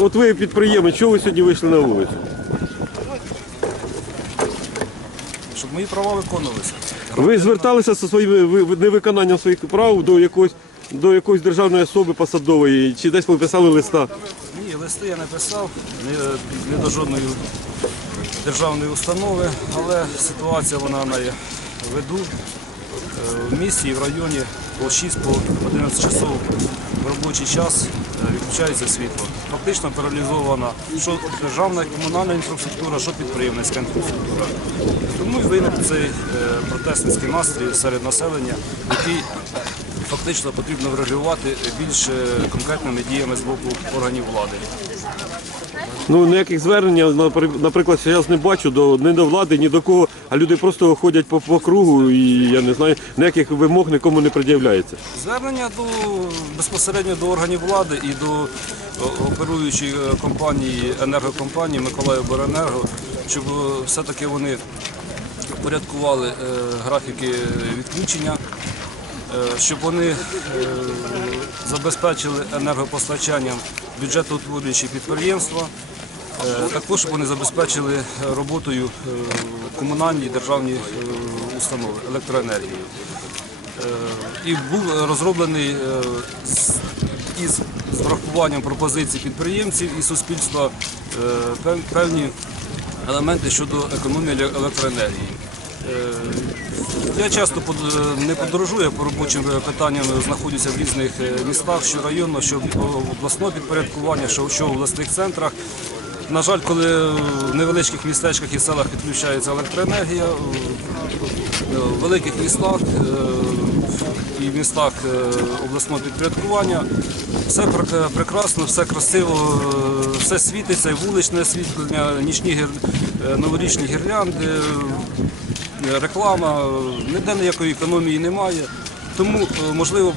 От ви підприємець, чого ви сьогодні вийшли на вулицю? щоб мої права виконувалися. Ви зверталися зі своїм ви- ви- невиконанням своїх прав до якоїсь до якоїсь державної особи посадової, чи десь ви писали листа? Ні, листи я не писав, не, не до жодної державної установи, але ситуація вона на виду. Е, В місті і в районі по 6 по 11 часов в робочий час е, відключається світло. Фактично паралізована що державна комунальна інфраструктура, що підприємницька інфраструктура. Тому і виник цей е, протестницький настрій серед населення, який фактично потрібно врегулювати більш е, конкретними діями з боку органів влади. Ну ніяких звернень, я, напри- наприклад, зараз не бачу до ні до влади, ні до кого, а люди просто ходять по, по кругу і я не знаю, ніяких вимог нікому не пред'являється. Звернення до безпосередньо до органів влади і до оперуючої е, компанії енергокомпанії Миколаївборенерго, щоб е, все-таки вони впорядкували е, графіки відключення, е, щоб вони е, забезпечили енергопостачанням бюджетоутворюючі підприємства. Е, Також щоб вони забезпечили е, роботою е, комунальні і державні е, установи електроенергії. Е, і був розроблений е, із врахуванням пропозицій підприємців і суспільства е, певні елементи щодо економії електроенергії. Е, Я часто не подорожую я по робочим е, питанням, знаходжуся в різних е, містах, що районно, що обласного підпорядкування, що в обласних центрах. На жаль, коли в невеличких містечках і селах відключається електроенергія, в великих містах е, і в містах е, обласного підпорядкування все прекрасно, все красиво, е, все світиться, і вуличне освітлення, нічні е, новорічні гірлянди, е, реклама, е, ніде ніякої економії немає. Тому, е, можливо, б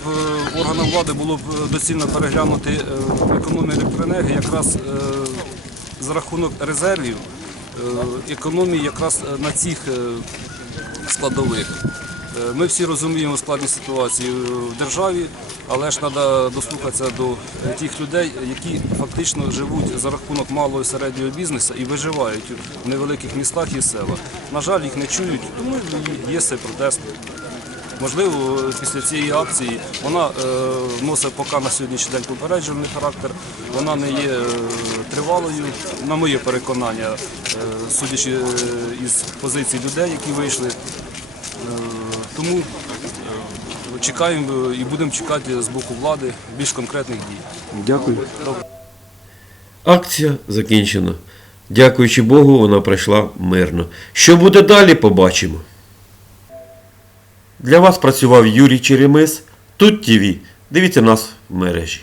е, органам влади було б е, доцільно переглянути е, економію електроенергії якраз е, за рахунок резервів, е, економії якраз е, на цих е, складових. Е, Ми всі розуміємо складність ситуації в державі, але ж треба дослухатися до е, тих людей, які фактично живуть за рахунок малого і середнього бізнесу і виживають в невеликих містах і селах. На жаль, їх не чують, тому є цей протест. Можливо, після цієї акції вона е, носить поки на сьогоднішній день попереджувальний характер, вона не є тривалою, на моє переконання, судячи із позицій людей, які вийшли. Е, тому е, чекаємо і будемо чекати з боку влади більш конкретних дій. Дякую. Акція закінчена. Дякуючи Богу, вона пройшла мирно. Що буде далі, побачимо. Для вас працював Юрій Черемис. Тут ТІВІ. Дивіться нас в мережі.